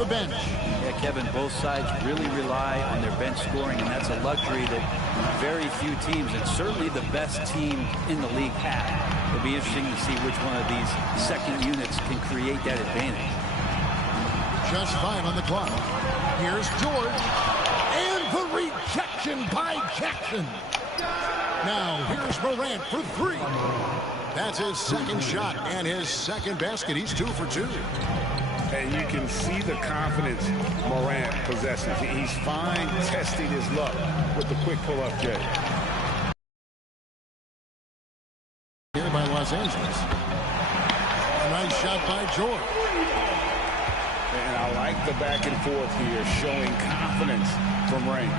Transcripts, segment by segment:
the bench. Yeah, Kevin, both sides really rely on their bench scoring, and that's a luxury that very few teams, and certainly the best team in the league, have. It'll be interesting to see which one of these second units can create that advantage. Just 5 on the clock. Here's George. And the rejection by Jackson. Now, here's Morant for 3. That's his second shot and his second basket. He's 2 for 2. And you can see the confidence Morant possesses. He's fine testing his luck with the quick pull-up, Jay. Here by Los Angeles. A nice shot by George. And I like the back and forth here, showing confidence from Rain.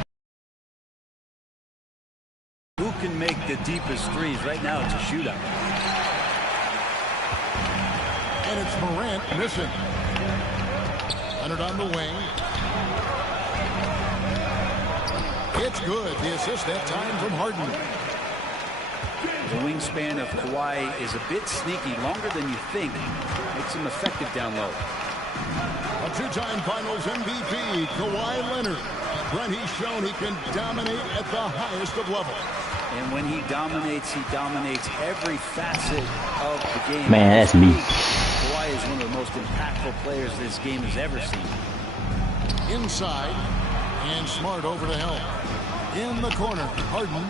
Who can make the deepest threes? Right now, it's a shootout. And it's Morant missing. Leonard on the wing. It's good. The assist that time from Harden. The wingspan of Kawhi is a bit sneaky, longer than you think. Makes him effective down low. A 2-time Finals MVP, Kawhi Leonard. Brent, he's shown he can dominate at the highest of levels. And when he dominates every facet of the game. Man, that's me. Kawhi is one of the most impactful players this game has ever seen. Inside, and Smart over to help. In the corner, Harden.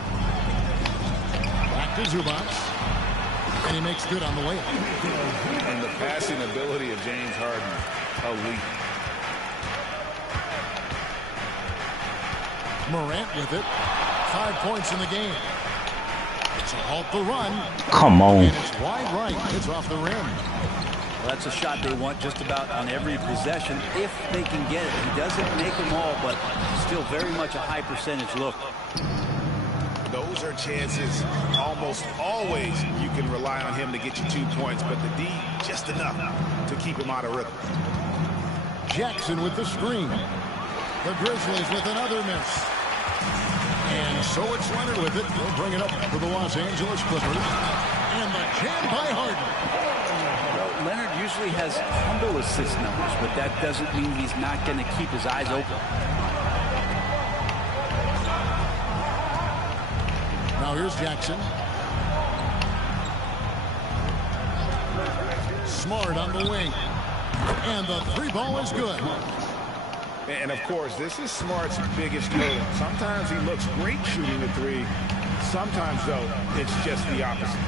Back to Zubac. And he makes good on the layup. And the passing ability of James Harden, elite. Morant with it. 5 points in the game. It's a halt the run. Come on. And it's wide right. It's off the rim. Well, that's a shot they want just about on every possession if they can get it. He doesn't make them all, but still very much a high percentage look. Those are chances almost always you can rely on him to get you 2 points, but the D just enough to keep him out of rhythm. Jackson with the screen. The Grizzlies with another miss. And so it's Leonard with it. They'll bring it up for the Los Angeles Clippers. And the jam by Harden. Well, Leonard usually has humble assist numbers, but that doesn't mean he's not going to keep his eyes open. Now here's Jackson. Smart on the wing. And the 3-ball is good. And, of course, this is Smart's biggest hurdle. Sometimes he looks great shooting the 3. Sometimes, though, it's just the opposite.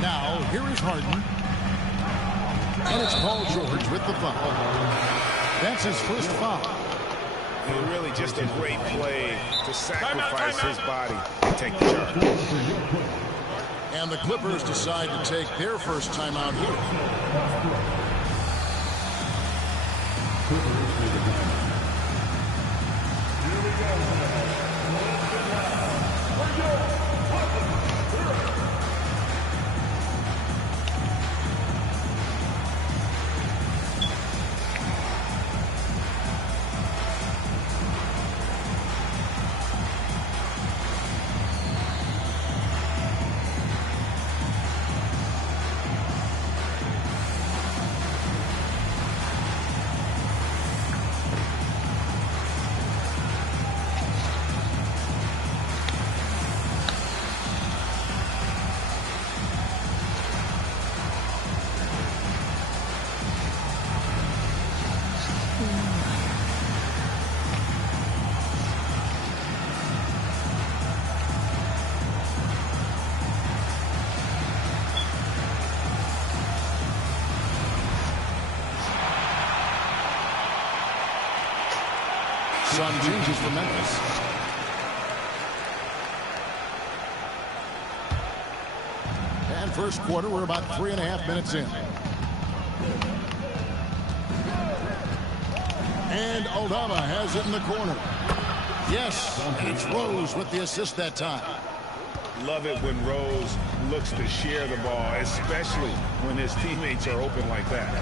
Now, here is Harden. And it's Paul George with the foul. That's his first foul. And really just a great play to sacrifice his body and take the charge. And the Clippers decide to take their first timeout here. Some changes for Memphis. And first quarter, we're about 3.5 minutes in. And Aldama has it in the corner. Yes, it's Rose with the assist that time. Love it when Rose looks to share the ball, especially when his teammates are open like that.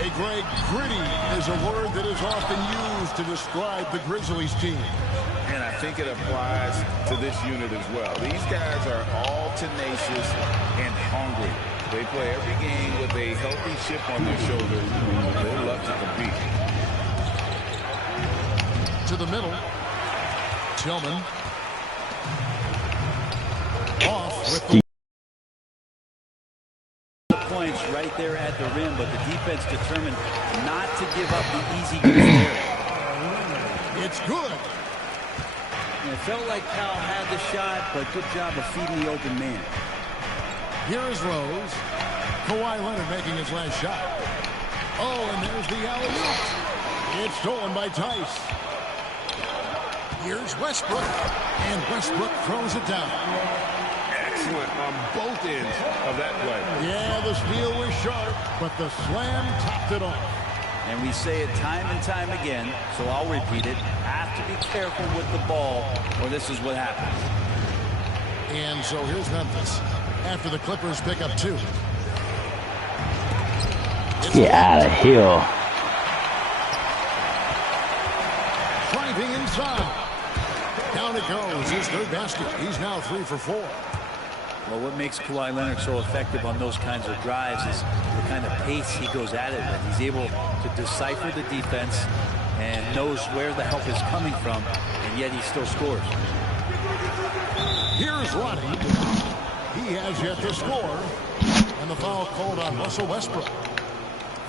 Hey, Greg, gritty is a word that is often used to describe the Grizzlies team. And I think it applies to this unit as well. These guys are all tenacious and hungry. They play every game with a healthy chip on their shoulder. They love to compete. To the middle. Tillman. Off with the points right there at the rim, but the defense determined not to give up the easy goose there. It's good. And it felt like Powell had the shot, but good job of feeding the open man. Here is Rose. Kawhi Leonard making his last shot. Oh, and there's the alley-oop. It's stolen by Tice. Here's Westbrook. And Westbrook throws it down. Excellent on both ends of that play. Yeah, the steal was sharp, but the slam topped it off. And we say it time and time again, so I'll repeat it. Have to be careful with the ball, or this is what happens. And so here's Memphis after the Clippers pick up 2. Get out of here. Driving inside. Down it goes. His third basket. He's now 3 for 4. Well, what makes Kawhi Leonard so effective on those kinds of drives is the kind of pace he goes at it with. He's able to decipher the defense and knows where the help is coming from, and yet he still scores. Here's Roddy. He has yet to score. And the foul called on Russell Westbrook.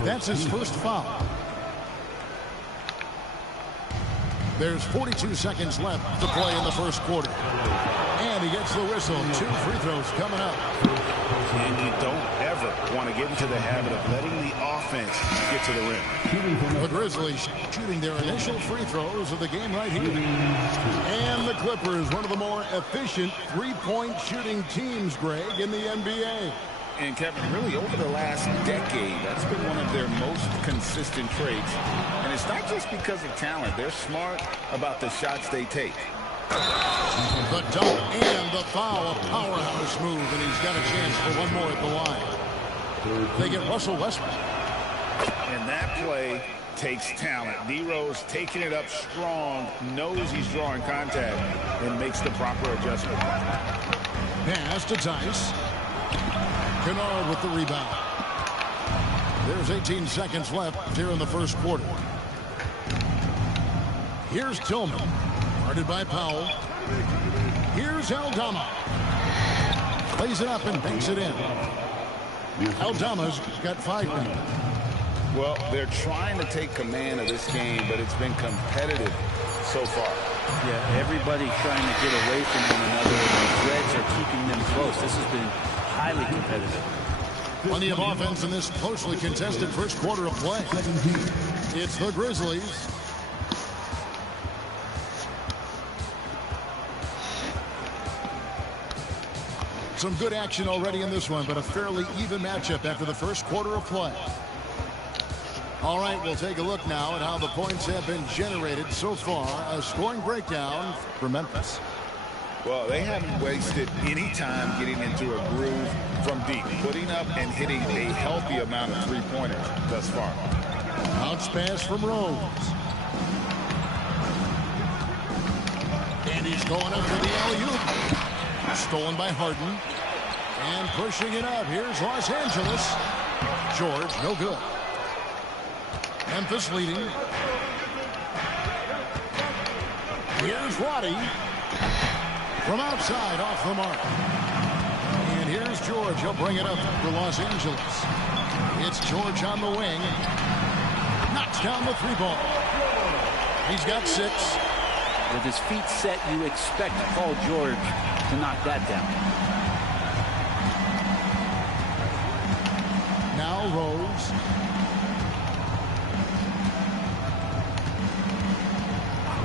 That's his first foul. There's 42 seconds left to play in the first quarter. And he gets the whistle. 2 free throws coming up. And you don't ever want to get into the habit of letting the offense get to the rim. The Grizzlies shooting their initial free throws of the game right here. And the Clippers, one of the more efficient three-point shooting teams, Greg, in the NBA. And Kevin, really over the last decade, that's been one of their most consistent traits. And it's not just because of talent. They're smart about the shots they take. The dunk and the foul, a powerhouse move, and he's got a chance for one more at the line. They get Russell Westbrook. And that play takes talent. D-Rose taking it up strong, knows he's drawing contact, and makes the proper adjustment. Pass to Tice. Kennard with the rebound. There's 18 seconds left here in the first quarter. Here's Tillman. Guarded by Powell. Here's Aldama. Plays it up and banks it in. Aldama's got 5 now. Well, they're trying to take command of this game, but it's been competitive so far. Yeah, everybody's trying to get away from one another, and the Reds are keeping them close. This has been highly competitive. Plenty of offense in this closely contested first quarter of play. It's the Grizzlies. Some good action already in this one, but a fairly even matchup after the first quarter of play. All right, we'll take a look now at how the points have been generated so far. A scoring breakdown for Memphis. Well, they haven't wasted any time getting into a groove from deep, putting up and hitting a healthy amount of three-pointers thus far. Bounce pass from Rose. And he's going up for the alley-oop. Stolen by Harden. And pushing it up. Here's Los Angeles. George, no good. Memphis leading. Here's Roddy. From outside, off the mark. And here's George. He'll bring it up for Los Angeles. It's George on the wing. Knocks down the 3-ball. He's got 6. With his feet set, you expect Paul George to knock that down. Now Rose.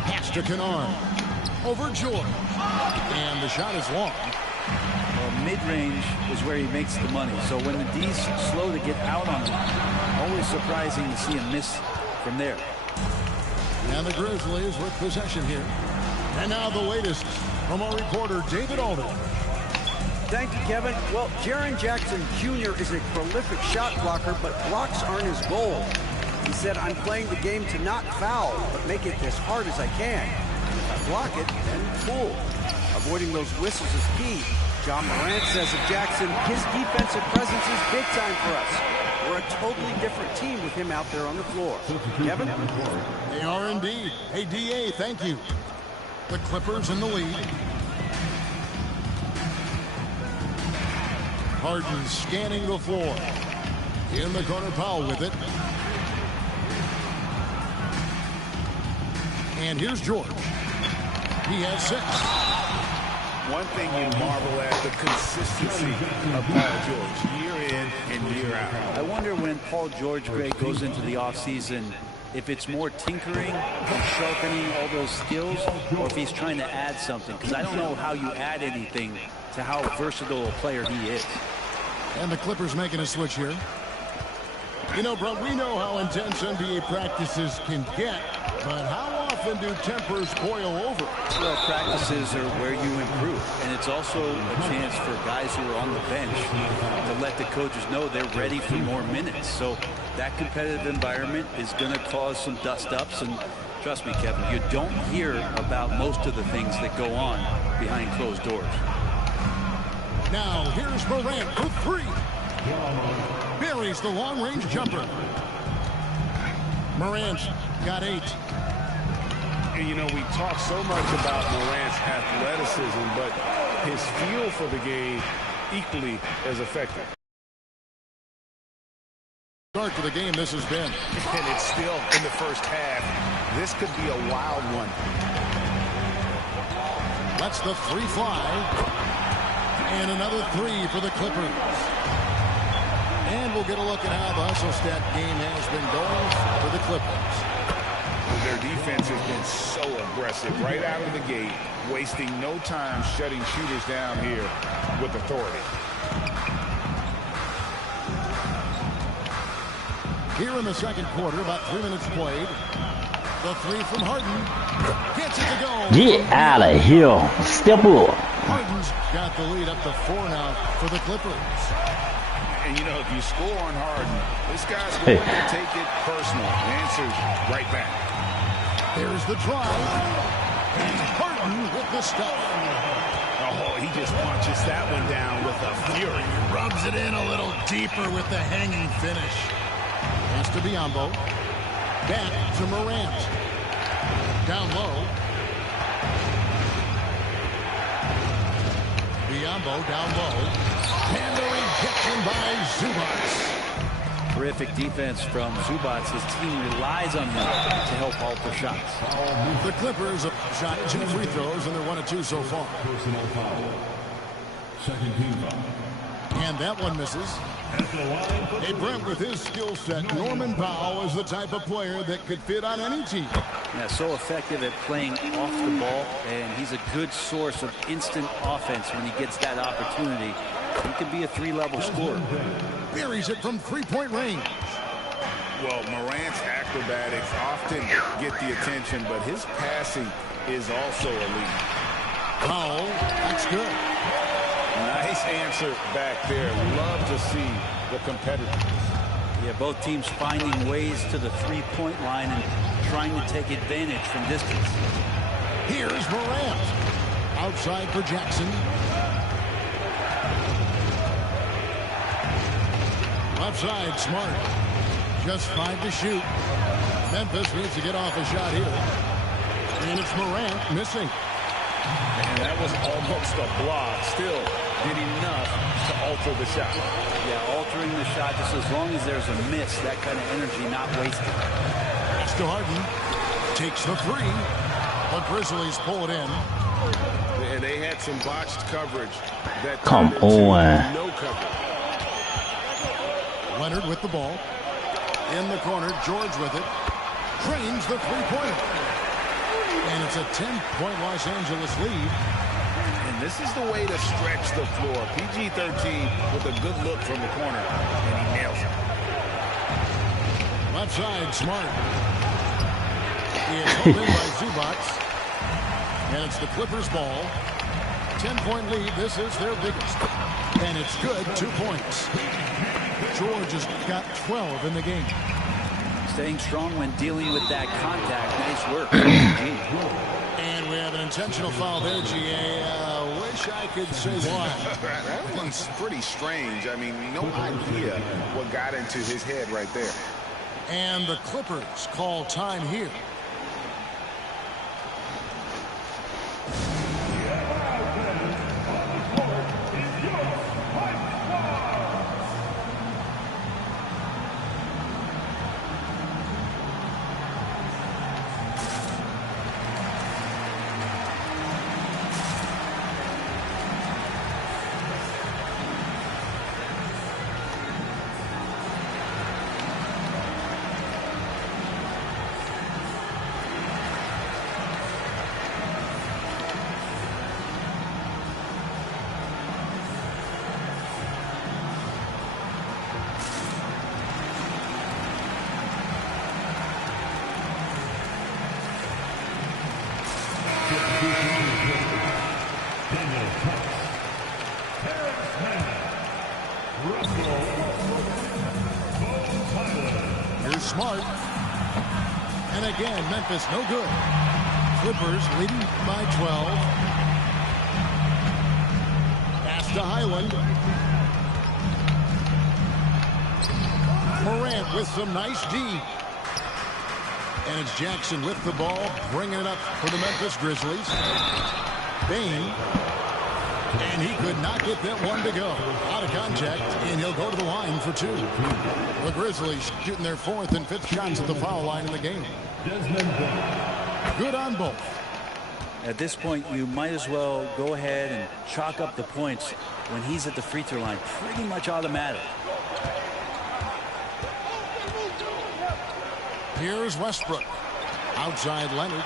Pass to Kennard. Over George. And the shot is long. Well, mid-range is where he makes the money. So when the D's slow to get out on him, always surprising to see him miss from there. And the Grizzlies with possession here. And now the latest from our reporter, David Alden. Thank you, Kevin. Well, Jaren Jackson Jr. is a prolific shot blocker, but blocks aren't his goal. He said, I'm playing the game to not foul, but make it as hard as I can. If I block it, then cool. Avoiding those whistles is key. John Morant says of Jackson, his defensive presence is big time for us. We're a totally different team with him out there on the floor. Kevin? They are indeed. Hey, DA, thank you. The Clippers in the lead. Harden scanning the floor. In the corner, Powell with it. And here's George. He has 6. One thing you marvel at, the consistency of Paul George, year in and year out. I wonder when Paul George, Greg, goes into the offseason, if it's more tinkering and sharpening all those skills, or if he's trying to add something. Because I don't know how you add anything to how versatile a player he is. And the Clippers making a switch here. You know, bro, we know how intense NBA practices can get, but how often do tempers boil over? Well, practices are where you improve, and it's also a chance for guys who are on the bench to let the coaches know they're ready for more minutes. So that competitive environment is going to cause some dust-ups, and trust me, Kevin, you don't hear about most of the things that go on behind closed doors. Now, here's Morant for 3. Buries the long-range jumper. Morant got 8. And, you know, we talk so much about Morant's athleticism, but his feel for the game equally as effective. Start to the game this has been. And it's still in the first half. This could be a wild one. Lets the 3 fly. And another 3 for the Clippers. And we'll get a look at how the hustle stat game has been going for the Clippers. Their defense has been so aggressive right out of the gate, wasting no time shutting shooters down here with authority. Here in the second quarter, about 3 minutes played. The 3 from Harden. Gets it to go. Get out of here. Step up. Harden's got the lead up to 4 now for the Clippers. And, you know, if you score on Harden, this guy's going to take it personal. The answer's right back. There's the drive. And Harden with the stuff. Oh, he just punches that one down with a fury. Rubs it in a little deeper with the hanging finish. Pass to Biyombo. Back to Morant. Down low. Biyombo down low. And the rejection by Zubac. Terrific defense from Zubac. His team relies on him to help alter shots. The Clippers have shot 2 free throws, and they're 1 of 2 so far. Second team foul. And that one misses. Hey, Brent, with his skill set, Norman Powell is the type of player that could fit on any team. Yeah, so effective at playing off the ball, and he's a good source of instant offense when he gets that opportunity. He can be a 3-level scorer. Buries it from 3-point range. Well, Morant's acrobatics often get the attention, but his passing is also elite. Powell, that's good. Nice answer back there. Love to see the competitors. Yeah, both teams finding ways to the 3-point line and trying to take advantage from distance. Here's Morant. Outside for Jackson. Left side, Smart. Just 5 to shoot. Memphis needs to get off a shot here. And it's Morant missing. And that was almost a block. Still did enough to alter the shot. Yeah, altering the shot just as long as there's a miss, that kind of energy not wasted. Pass to Harden. Takes the 3. The Grizzlies pull it in. And they had some botched coverage. That Come on. No coverage. Leonard with the ball. In the corner, George with it. Drains the 3-pointer. And it's a 10-point Los Angeles lead. And this is the way to stretch the floor. PG-13 with a good look from the corner. And he nails it. Left side, Smart. He is held in by Zubac. And it's the Clippers' ball. 10-point lead. This is their biggest. And it's good. 2 points. George has got 12 in the game. Staying strong when dealing with that contact. Nice work. And we have an intentional foul there, GA. Wish I could say why. That one's pretty strange. I mean, no idea what got into his head right there. And the Clippers call time here. Here's Smart. And again, Memphis no good. Clippers leading by 12. Pass to Highland. Morant with some nice D. And it's Jackson with the ball, bringing it up for the Memphis Grizzlies. Bane. And he could not get that one to go. Out of contact, and he'll go to the line for two. The Grizzlies shooting their fourth and fifth shots at the foul line in the game. Good on both. At this point, you might as well go ahead and chalk up the points when he's at the free throw line. Pretty much automatic. Here's Westbrook. Outside Leonard.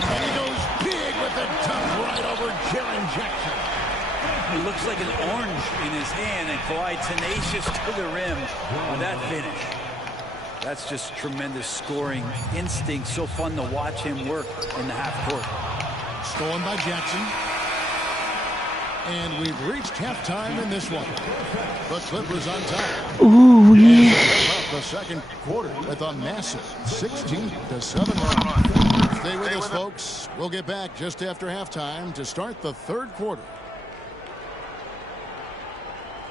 And he goes big with the dunk right over Jaren Jackson. It looks like an orange in his hand, and Kawhi tenacious to the rim with that finish. That's just tremendous scoring instinct. So fun to watch him work in the half court. Stolen by Jackson. And we've reached halftime in this one. The Clippers on top. Ooh, yeah. The second quarter with a massive 16-7 run. Stay with us, folks. We'll get back just after halftime to start the third quarter.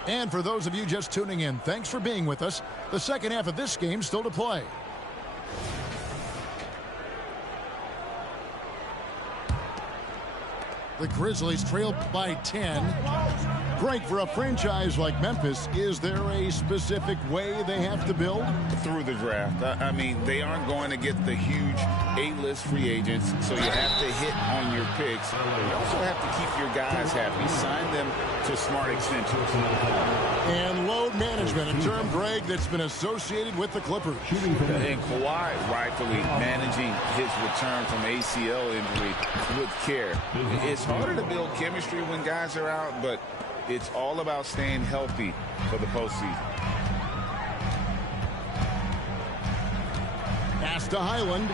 And for those of you just tuning in, thanks for being with us. The second half of this game still to play. The Grizzlies trail by 10. Greg, for a franchise like Memphis, is there a specific way they have to build? Through the draft. I mean, they aren't going to get the huge A-list free agents, so you have to hit on your picks. You also have to keep your guys happy. Sign them to smart extensions. And load management, a term, Greg, that's been associated with the Clippers. And Kawhi rightfully managing his return from ACL injury with care. It's harder to build chemistry when guys are out, but it's all about staying healthy for the postseason. Pass to Highland.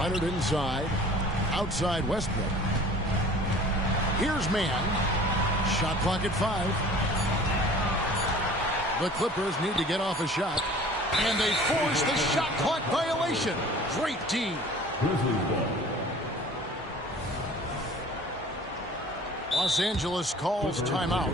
Leonard inside. Outside Westbrook. Here's Mann. Shot clock at 5. The Clippers need to get off a shot. And they force the shot clock violation. Great D. Los Angeles calls timeout.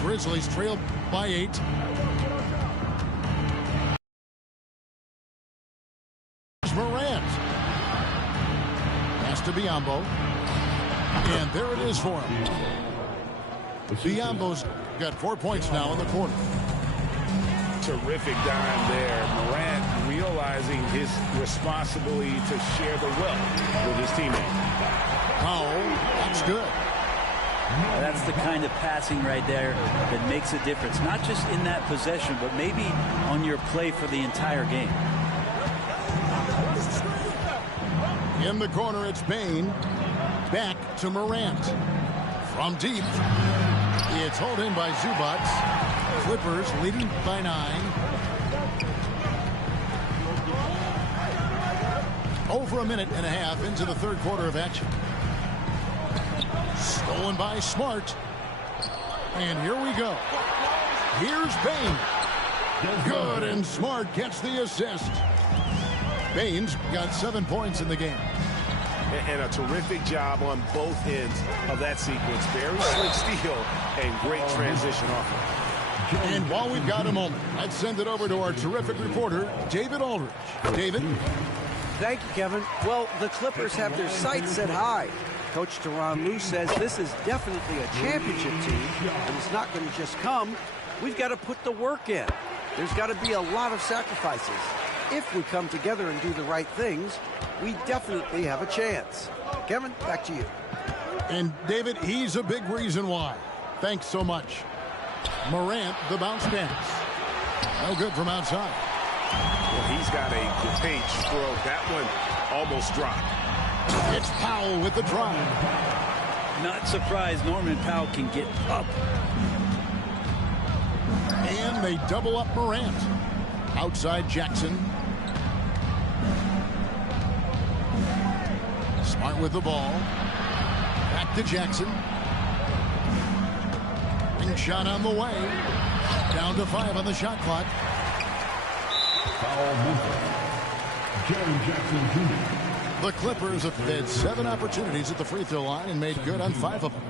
Grizzlies trail by 8. Morant. Pass to Biyombo. And there it is for him. Biyombo's got 4 points now in the quarter. Terrific dime there. Morant really realizing his responsibility to share the wealth with his teammates. Oh, that's good. That's the kind of passing right there that makes a difference, not just in that possession, but maybe on your play for the entire game. In the corner, it's Bane. Back to Morant. From deep, it's hauled in by Zubac. Clippers leading by 9. Over a minute and a half into the third quarter of action. Stolen by Smart. And here we go. Here's Bane. Good, and Smart gets the assist. Bane's got 7 points in the game. And a terrific job on both ends of that sequence. Very slick steal and great transition offense. And while we've got a moment, let's send it over to our terrific reporter, David Aldridge. David? Thank you, Kevin. Well, the Clippers have their sights set high. Coach Tyronn Lue says this is definitely a championship team, and it's not going to just come. We've got to put the work in. There's got to be a lot of sacrifices. If we come together and do the right things, we definitely have a chance. Kevin, back to you. And David, he's a big reason why. Thanks so much. Morant, the bounce pass. No good from outside. Well, he's got a great stroke. That one almost dropped. It's Powell with the drive. Not surprised Norman Powell can get up. And they double up Morant. Outside Jackson. Smart with the ball. Back to Jackson. Ring shot on the way. Down to 5 on the shot clock. Foul movement. Jaren Jackson Jr. The Clippers have had 7 opportunities at the free throw line and made good on 5 of them.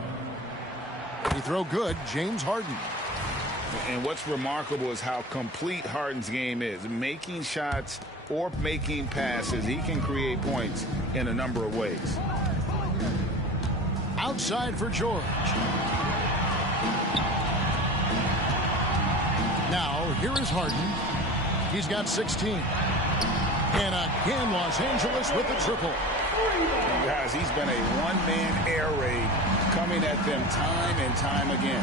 Free throw good, James Harden. And what's remarkable is how complete Harden's game is. Making shots or making passes, he can create points in a number of ways. Outside for George. Now, here is Harden. He's got 16. And again, Los Angeles with the triple. Guys, he's been a one-man air raid coming at them time and time again.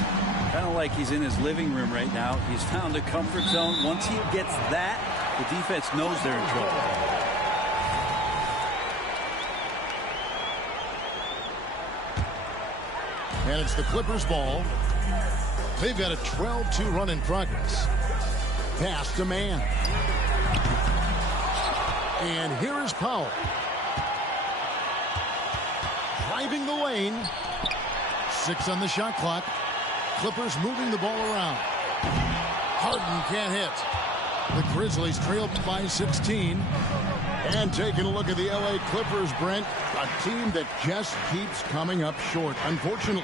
Kind of like he's in his living room right now. He's found a comfort zone. Once he gets that, the defense knows they're in trouble. And it's the Clippers' ball. They've got a 12-2 run in progress. Pass to man. And here is Powell. Driving the lane. 6 on the shot clock. Clippers moving the ball around. Harden can't hit. The Grizzlies trail by 16. And taking a look at the LA Clippers, Brent, a team that just keeps coming up short, unfortunately.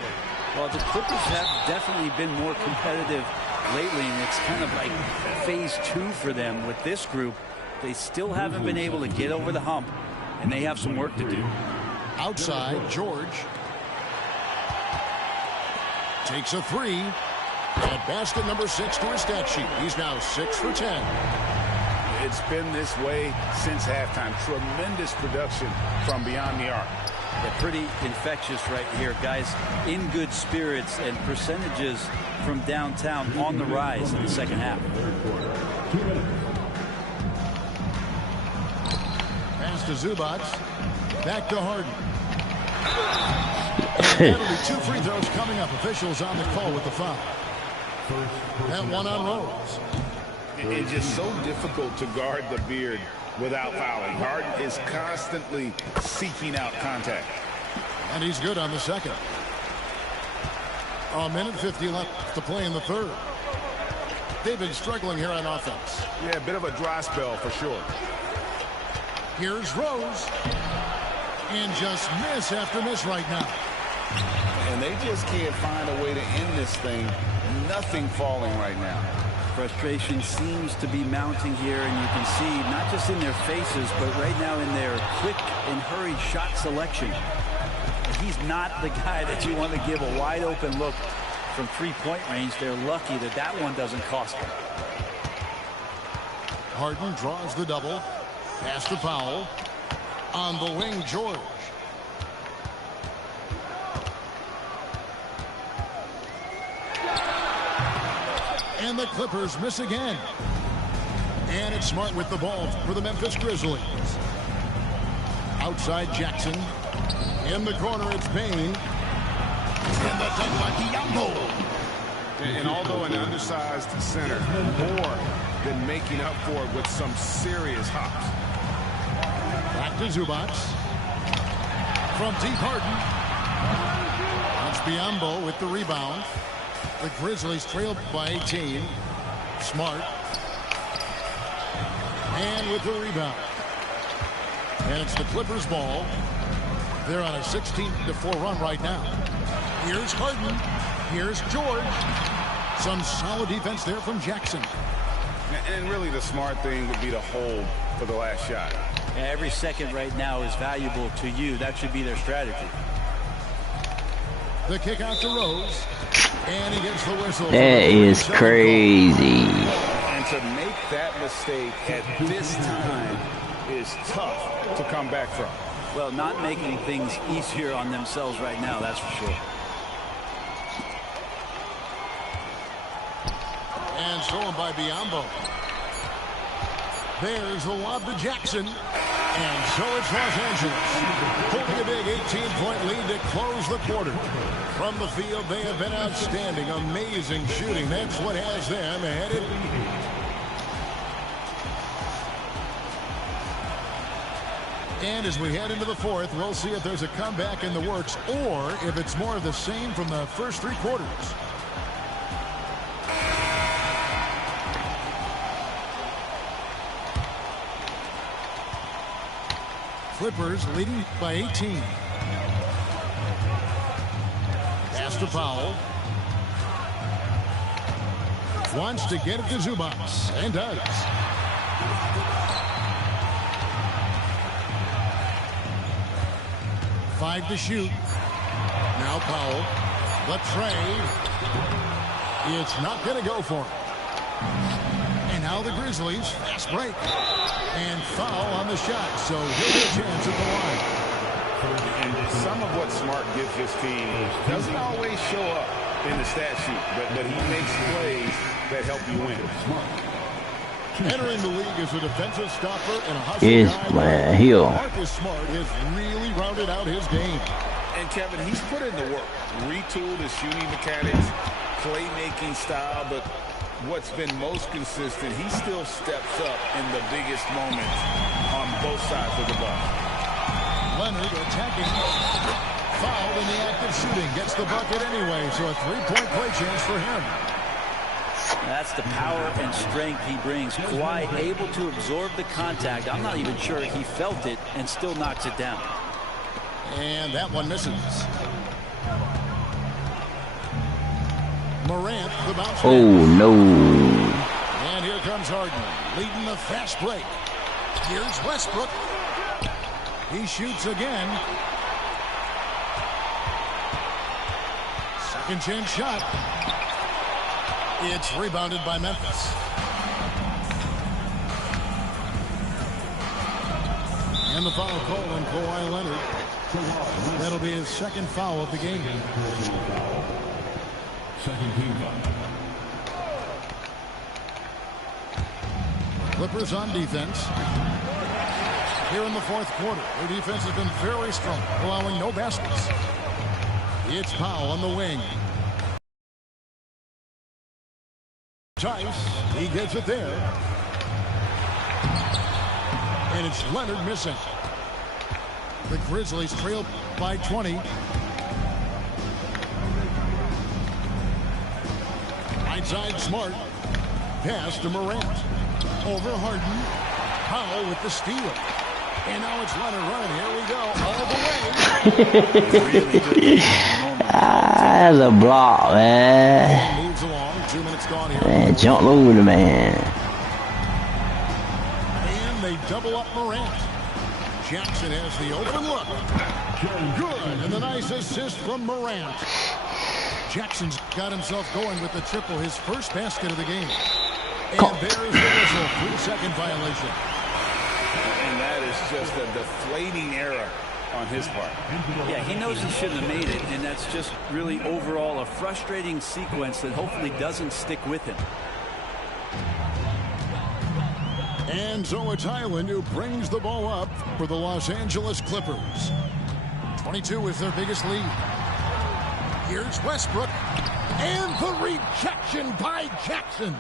Well, the Clippers have definitely been more competitive lately, and it's kind of like phase 2 for them with this group. They still haven't been able to get over the hump, and they have some work to do. Outside, George takes a 3. And basket number 6 to his stat sheet. He's now 6 for 10. It's been this way since halftime. Tremendous production from beyond the arc. They're pretty infectious right here, guys. In good spirits, and percentages from downtown on the rise in the second half. Pass to Zubac. Back to Harden. And that'll be 2 free throws coming up. Officials on the call with the foul. That one on Rose. It's just so difficult to guard the beard without fouling. Harden is constantly seeking out contact. And he's good on the second. A minute 50 left to play in the third. They've been struggling here on offense. Yeah, a bit of a dry spell for sure. Here's Rose. And just miss after miss right now. And they just can't find a way to end this thing. Nothing falling right now. Frustration seems to be mounting here, and you can see not just in their faces, but right now in their quick and hurried shot selection. He's not the guy that you want to give a wide open look from 3-point range. They're lucky that that one doesn't cost them. Harden draws the double. Pass to Powell. On the wing, George. And the Clippers miss again. And it's Smart with the ball for the Memphis Grizzlies. Outside Jackson. In the corner, it's Payne. And the dunk by Biyombo. And although an undersized center, more than making up for it with some serious hops. Back to Zubac. From deep, Harden. That's Biyombo with the rebound. The Grizzlies trail by 18. Smart. And with the rebound. And it's the Clippers' ball. They're on a 16-4 run right now. Here's Harden. Here's George. Some solid defense there from Jackson. And really the smart thing would be to hold for the last shot. Yeah, every second right now is valuable to you. That should be their strategy. The kick out to Rose. And he gets the whistle. That is crazy. And to make that mistake at this time is tough to come back from. Well, not making things easier on themselves right now, that's for sure. And stolen by Biyombo. There's the lob to Jackson. And so it's Los Angeles holding a big 18-point lead to close the quarter. From the field, they have been outstanding. Amazing shooting. That's what has them headed. And as we head into the fourth, we'll see if there's a comeback in the works or if it's more of the same from the first three quarters. Clippers leading by 18. Pass to Powell. Wants to get it to Zubac, and does. Five to shoot. Now Powell. The trade. It's not going to go for him. And now the Grizzlies. Fast break. And foul on the shot. So he'll get a chance at the line. And some of what Smart gives his team doesn't always show up in the stat sheet, but he makes plays that help you win. Entering the league as a defensive stopper and a hustle guy. Marcus Smart has really rounded out his game. And Kevin, he's put in the work, retooled his shooting mechanics, playmaking style, but what's been most consistent, he still steps up in the biggest moments on both sides of the ball. Leonard attacking. Fouled in the act of shooting. Gets the bucket anyway, so a three-point play chance for him. That's the power and strength he brings. Kawhi able to absorb the contact. I'm not even sure he felt it and still knocks it down. And that one misses. Morant, the bounce. Oh, no. And here comes Harden, leading the fast break. Here's Westbrook. He shoots again. Second chance shot. It's rebounded by Memphis. And the foul call on Kawhi Leonard. That'll be his second foul of the game. Second team foul. Clippers on defense. Here in the fourth quarter, their defense has been very strong, allowing no baskets. It's Powell on the wing. Tice, he gets it there. And it's Leonard missing. The Grizzlies trail by 20. Right side Smart. Pass to Morant. Over Harden. Powell with the steal. And now it's Leonard running. Here we go. All the way. That's a block, man. Moves along. 2 minutes gone here. Man, jump over the man. And they double up Morant. Jackson has the open look. Good. And the nice assist from Morant. Jackson's got himself going with the triple, his first basket of the game. And there's the whistle. 3-second violation. And that is just a deflating error on his part. Yeah, he knows he shouldn't have made it, and that's just really overall a frustrating sequence that hopefully doesn't stick with him. And so it's Highland who brings the ball up for the Los Angeles Clippers. 22 is their biggest lead. Here's Westbrook. And the rejection by Jackson.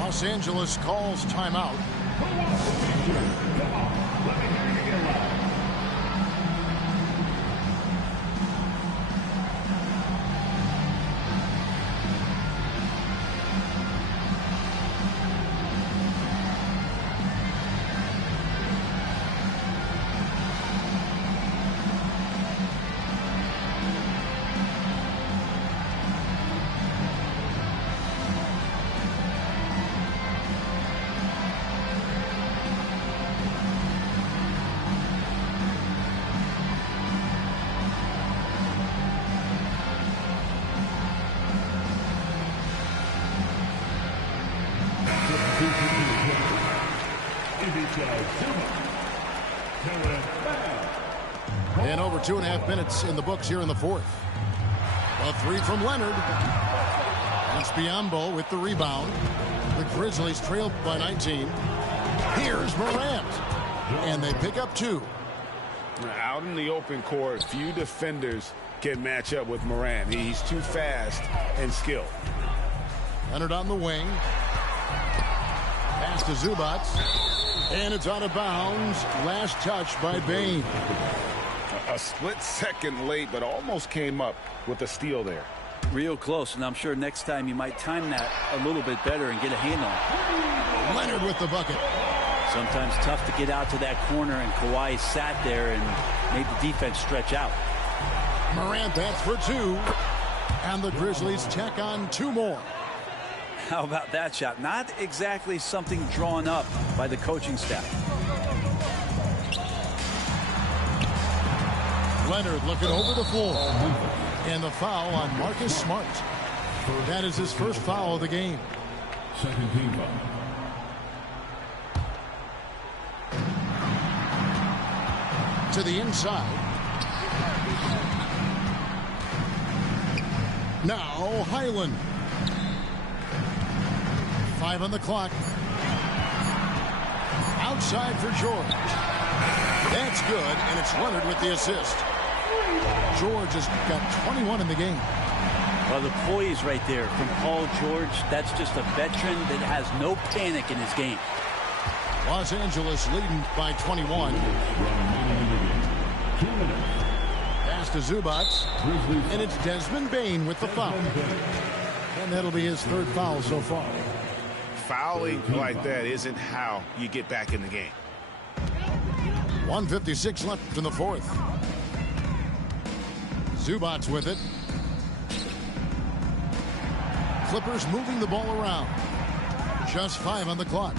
Los Angeles calls timeout. And over 2.5 minutes in the books here in the fourth. A three from Leonard. That's Biyombo with the rebound. The Grizzlies trail by 19. Here's Morant. And they pick up 2. Out in the open court, few defenders can match up with Morant. He's too fast and skilled. Leonard on the wing. Pass to Zubac. And it's out of bounds. Last touch by Bane. A split second late, but almost came up with a steal there. Real close, and I'm sure next time you might time that a little bit better and get a hand on it. Leonard with the bucket. Sometimes tough to get out to that corner, and Kawhi sat there and made the defense stretch out. Morant, that's for 2. And the Grizzlies tack on 2 more. How about that shot? Not exactly something drawn up by the coaching staff. Leonard looking over the floor. And the foul on Marcus Smart. That is his first foul of the game. Second team foul. To the inside. Now Highland. 5 on the clock. Outside for George. That's good, and it's Leonard with the assist. George has got 21 in the game. Well, the poise right there from Paul George, that's just a veteran that has no panic in his game. Los Angeles leading by 21. Pass to Zubac. And it's Desmond Bane with the foul. And that'll be his 3rd foul so far. Fouling like that isn't how you get back in the game. 1:56 left in the fourth. Zubac with it. Clippers moving the ball around. Just 5 on the clock.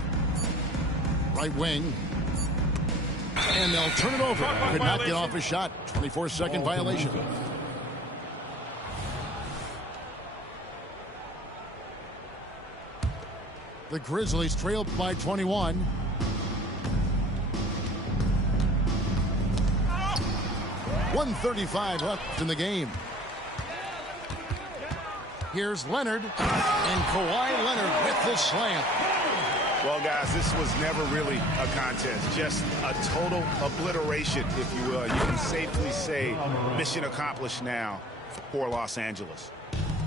Right wing. And they'll turn it over. Could not get off a shot. 24-second violation. The Grizzlies trailed by 21. .135 left in the game. Here's Leonard. And Kawhi Leonard with the slam. Well, guys, this was never really a contest. Just a total obliteration, if you will. You can safely say mission accomplished now for Los Angeles.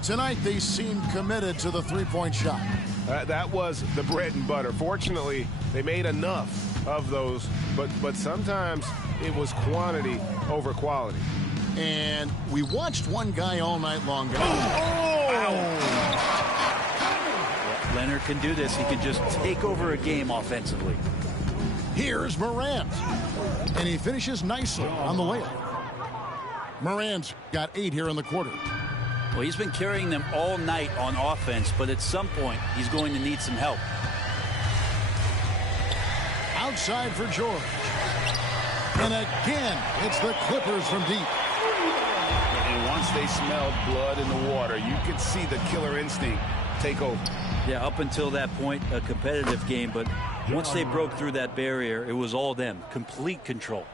Tonight, they seem committed to the three-point shot. That was the bread and butter. Fortunately, they made enough of those, but sometimes it was quantity over quality. And we watched one guy all night long. Leonard can do this. He can just take over a game offensively. Here's Morant. And he finishes nicely on the layup. Morant's got 8 here in the quarter. Well, he's been carrying them all night on offense, but at some point, he's going to need some help. Outside for George. And again, it's the Clippers from deep. And once they smelled blood in the water, you could see the killer instinct take over. Yeah, up until that point, a competitive game, but once they broke through that barrier, it was all them. Complete control.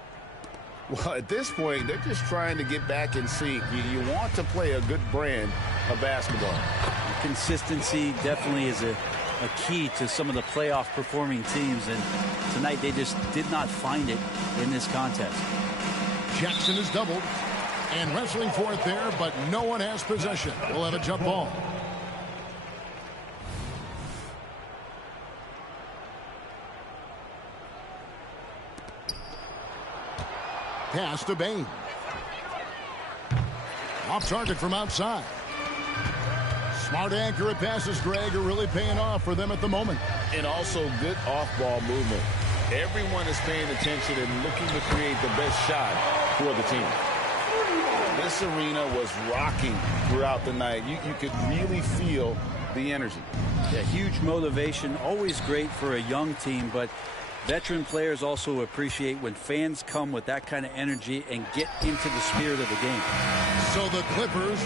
Well, at this point, they're just trying to get back in sync. You want to play a good brand of basketball. Consistency definitely is a key to some of the playoff performing teams, and tonight they just did not find it in this contest. Jackson is doubled and wrestling for it there, but no one has possession. We'll have a jump ball. Pass to Bane. Off target from outside. Smart, accurate passes, Greg, are really paying off for them at the moment. And also good off-ball movement. Everyone is paying attention and looking to create the best shot for the team. This arena was rocking throughout the night. You could really feel the energy. Yeah, huge motivation, always great for a young team, but veteran players also appreciate when fans come with that kind of energy and get into the spirit of the game. So the Clippers